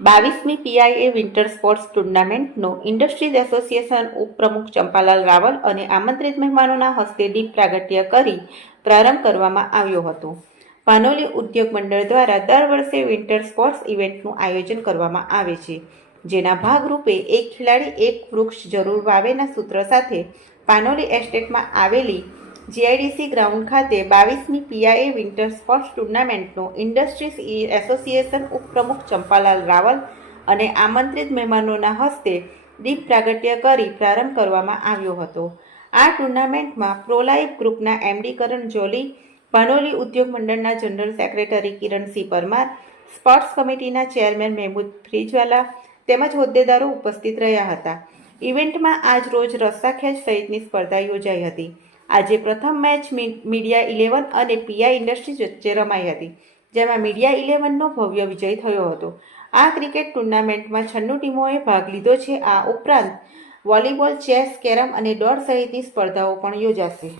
22મી પીઆઈએ winter sports ટુર્નામેન્ટનો industries association ઉપપ્રમુખ ચંપાલાલ રાવલ અને આમંત્રિત મહેમાનોના હસ્તે દીપ પ્રાગટ્ય કરી પ્રારંભ કરવામાં આવ્યો હતો. પાનોલી ઉદ્યોગ મંડળ દ્વારા દર વર્ષે વિન્ટર સ્પોર્ટ્સ ઇવેન્ટનું આયોજન કરવામાં આવે છે, જેના ભાગરૂપે એક ખેલાડી એક વૃક્ષ જરૂર વાવેના સૂત્ર સાથે પાનોલી એસ્ટેટમાં આવેલી જીઆઈડીસી ગ્રાઉન્ડ ખાતે 22મી પીઆઈએ વિન્ટર સ્પોર્ટ્સ ટુર્નામેન્ટનો ઇન્ડસ્ટ્રીઝ એસોસિએશન ઉપપ્રમુખ ચંપાલાલ રાવલ અને આમંત્રિત મહેમાનોના હસ્તે દીપ પ્રાગટ્ય કરી પ્રારંભ કરવામાં આવ્યો હતો. આ ટુર્નામેન્ટમાં પ્રોલાઇફ ગ્રુપના એમડી કરણ જોલી, પાનોલી ઉદ્યોગ મંડળના general secretary Kiransinh Parmar, sports કમિટીના ચેરમેન મહેમૂદ ફ્રીજવાલા તેમજ હોદ્દેદારો ઉપસ્થિત રહ્યા હતા. ઇવેન્ટમાં આજ રોજ રસ્સાખેંચ સહિતની સ્પર્ધા યોજાઈ હતી. આજે પ્રથમ મેચ મીડિયા 11 અને પીઆઈ ઇન્ડસ્ટ્રીઝ વચ્ચે રમાઈ હતી, જેમાં મીડિયા 11નો ભવ્ય વિજય થયો હતો. આ ક્રિકેટ ટુર્નામેન્ટમાં 96 ટીમોએ ભાગ લીધો છે. આ ઉપરાંત વોલીબોલ, ચેસ, કેરમ અને દોડ સહિતની સ્પર્ધાઓ પણ યોજાશે.